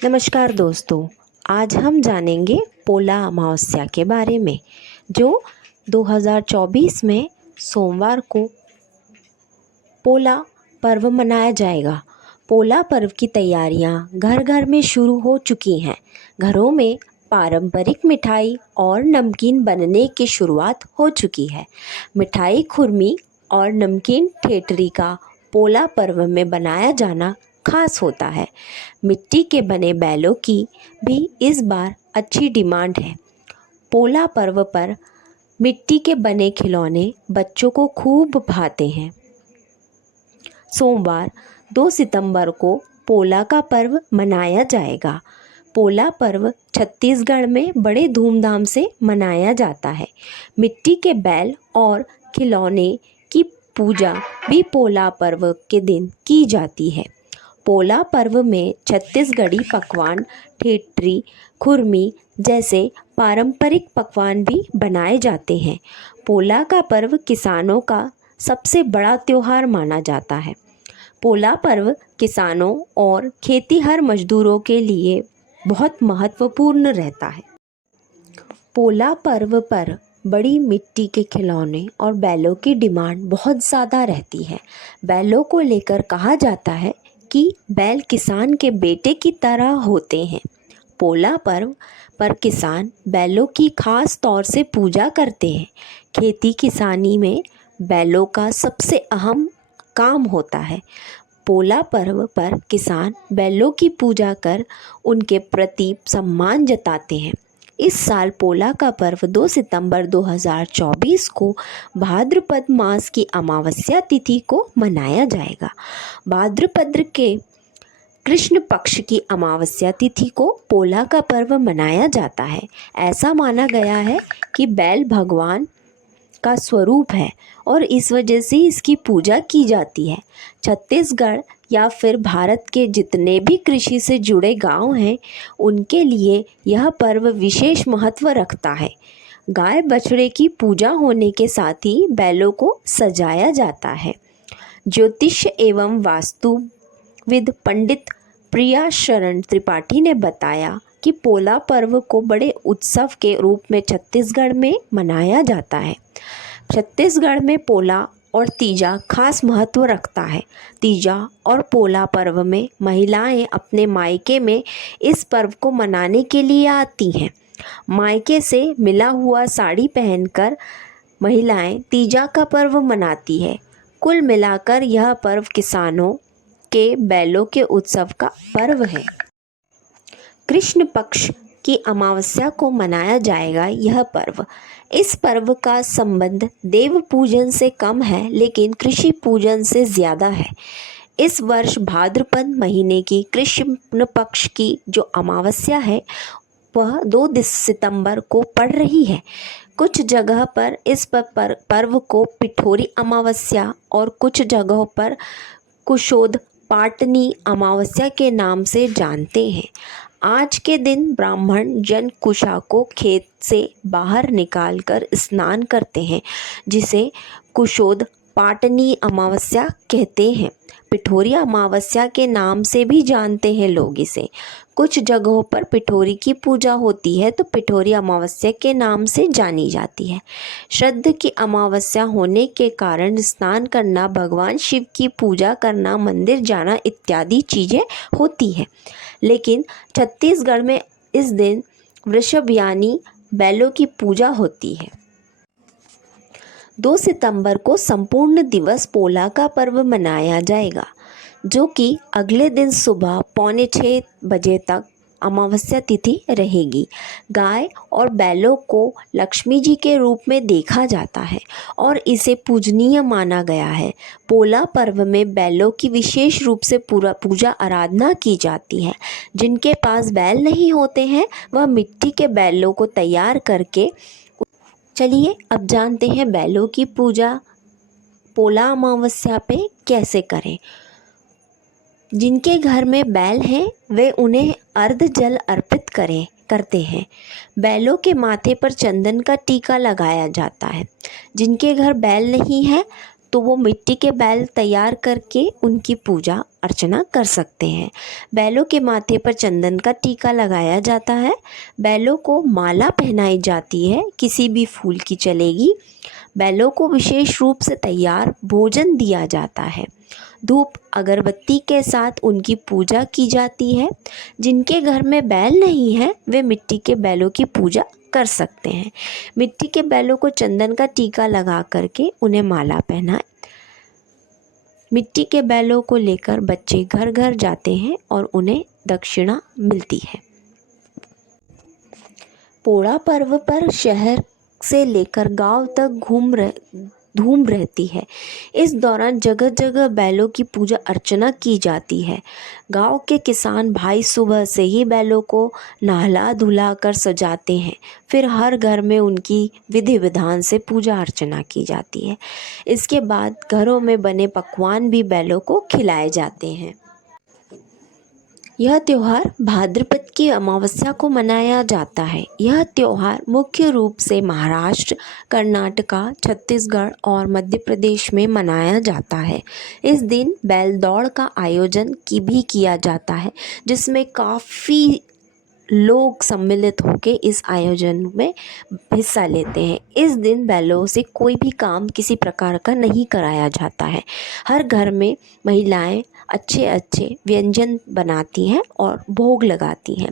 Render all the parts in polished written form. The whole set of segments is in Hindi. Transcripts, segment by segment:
नमस्कार दोस्तों। आज हम जानेंगे पोला अमावस्या के बारे में जो 2024 में सोमवार को पोला पर्व मनाया जाएगा। पोला पर्व की तैयारियां घर घर में शुरू हो चुकी हैं। घरों में पारंपरिक मिठाई और नमकीन बनने की शुरुआत हो चुकी है। मिठाई खुरमी और नमकीन ठेठरी का पोला पर्व में बनाया जाना खास होता है। मिट्टी के बने बैलों की भी इस बार अच्छी डिमांड है। पोला पर्व पर मिट्टी के बने खिलौने बच्चों को खूब भाते हैं। सोमवार 2 सितंबर को पोला का पर्व मनाया जाएगा। पोला पर्व छत्तीसगढ़ में बड़े धूमधाम से मनाया जाता है। मिट्टी के बैल और खिलौने की पूजा भी पोला पर्व के दिन की जाती है। पोला पर्व में छत्तीसगढ़ी पकवान ठेठरी, खुरमी जैसे पारंपरिक पकवान भी बनाए जाते हैं। पोला का पर्व किसानों का सबसे बड़ा त्योहार माना जाता है। पोला पर्व किसानों और खेतीहर मजदूरों के लिए बहुत महत्वपूर्ण रहता है। पोला पर्व पर बड़ी मिट्टी के खिलौने और बैलों की डिमांड बहुत ज़्यादा रहती है। बैलों को लेकर कहा जाता है कि बैल किसान के बेटे की तरह होते हैं। पोला पर्व पर किसान बैलों की खास तौर से पूजा करते हैं। खेती किसानी में बैलों का सबसे अहम काम होता है। पोला पर्व पर किसान बैलों की पूजा कर उनके प्रति सम्मान जताते हैं। इस साल पोला का पर्व 2 सितंबर 2024 को भाद्रपद मास की अमावस्या तिथि को मनाया जाएगा। भाद्रपद के कृष्ण पक्ष की अमावस्या तिथि को पोला का पर्व मनाया जाता है। ऐसा माना गया है कि बैल भगवान का स्वरूप है और इस वजह से इसकी पूजा की जाती है। छत्तीसगढ़ या फिर भारत के जितने भी कृषि से जुड़े गांव हैं उनके लिए यह पर्व विशेष महत्व रखता है। गाय बछड़े की पूजा होने के साथ ही बैलों को सजाया जाता है। ज्योतिष एवं वास्तुविद पंडित प्रिया शरण त्रिपाठी ने बताया कि पोला पर्व को बड़े उत्सव के रूप में छत्तीसगढ़ में मनाया जाता है। छत्तीसगढ़ में पोला और तीजा खास महत्व रखता है। तीजा और पोला पर्व में महिलाएं अपने मायके में इस पर्व को मनाने के लिए आती हैं। मायके से मिला हुआ साड़ी पहनकर महिलाएं तीजा का पर्व मनाती है। कुल मिलाकर यह पर्व किसानों के बैलों के उत्सव का पर्व है। कृष्ण पक्ष की अमावस्या को मनाया जाएगा यह पर्व। इस पर्व का संबंध देव पूजन से कम है लेकिन कृषि पूजन से ज़्यादा है। इस वर्ष भाद्रपद महीने की कृष्ण पक्ष की जो अमावस्या है वह 2 सितंबर को पड़ रही है। कुछ जगह पर इस पर्व को पिठोरी अमावस्या और कुछ जगहों पर कुशोद पाटनी अमावस्या के नाम से जानते हैं। आज के दिन ब्राह्मण जन कुशा को खेत से बाहर निकालकर स्नान करते हैं जिसे कुशोद पाटनी अमावस्या कहते हैं। पिठोरी अमावस्या के नाम से भी जानते हैं लोग इसे। कुछ जगहों पर पिठोरी की पूजा होती है तो पिठोरी अमावस्या के नाम से जानी जाती है। श्राद्ध की अमावस्या होने के कारण स्नान करना, भगवान शिव की पूजा करना, मंदिर जाना इत्यादि चीज़ें होती हैं। लेकिन छत्तीसगढ़ में इस दिन वृषभ यानी बैलों की पूजा होती है। 2 सितंबर को संपूर्ण दिवस पोला का पर्व मनाया जाएगा जो कि अगले दिन सुबह 5:45 बजे तक अमावस्या तिथि रहेगी। गाय और बैलों को लक्ष्मी जी के रूप में देखा जाता है और इसे पूजनीय माना गया है। पोला पर्व में बैलों की विशेष रूप से पूजा आराधना की जाती है। जिनके पास बैल नहीं होते हैं वह मिट्टी के बैलों को तैयार करके चलिए अब जानते हैं बैलों की पूजा पोला अमावस्या पे कैसे करें। जिनके घर में बैल हैं वे उन्हें अर्ध जल अर्पित करते हैं। बैलों के माथे पर चंदन का टीका लगाया जाता है। जिनके घर बैल नहीं है तो वो मिट्टी के बैल तैयार करके उनकी पूजा अर्चना कर सकते हैं। बैलों के माथे पर चंदन का टीका लगाया जाता है। बैलों को माला पहनाई जाती है, किसी भी फूल की चलेगी। बैलों को विशेष रूप से तैयार भोजन दिया जाता है। धूप अगरबत्ती के साथ उनकी पूजा की जाती है। जिनके घर में बैल नहीं है वे मिट्टी के बैलों की पूजा कर सकते हैं। मिट्टी के बैलों को चंदन का टीका लगा करके उन्हें माला पहनाएं। मिट्टी के बैलों को लेकर बच्चे घर घर जाते हैं और उन्हें दक्षिणा मिलती है। पोड़ा पर्व पर शहर से लेकर गांव तक धूम रहती है। इस दौरान जगह जगह बैलों की पूजा अर्चना की जाती है। गांव के किसान भाई सुबह से ही बैलों को नहला धुला कर सजाते हैं। फिर हर घर में उनकी विधि विधान से पूजा अर्चना की जाती है। इसके बाद घरों में बने पकवान भी बैलों को खिलाए जाते हैं। यह त्यौहार भाद्रपद की अमावस्या को मनाया जाता है। यह त्यौहार मुख्य रूप से महाराष्ट्र, कर्नाटका, छत्तीसगढ़ और मध्य प्रदेश में मनाया जाता है। इस दिन बैल दौड़ का आयोजन भी किया जाता है, जिसमें काफ़ी लोग सम्मिलित होकर इस आयोजन में हिस्सा लेते हैं। इस दिन बैलों से कोई भी काम किसी प्रकार का नहीं कराया जाता है। हर घर में महिलाएं अच्छे अच्छे व्यंजन बनाती हैं और भोग लगाती हैं।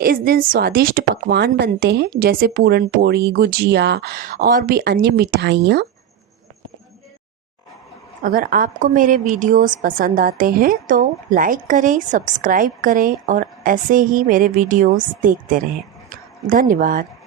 इस दिन स्वादिष्ट पकवान बनते हैं, जैसे पूरन पोड़ी, गुजिया और भी अन्य मिठाइयाँ। अगर आपको मेरे वीडियोस पसंद आते हैं तो लाइक करें, सब्सक्राइब करें और ऐसे ही मेरे वीडियोस देखते रहें। धन्यवाद।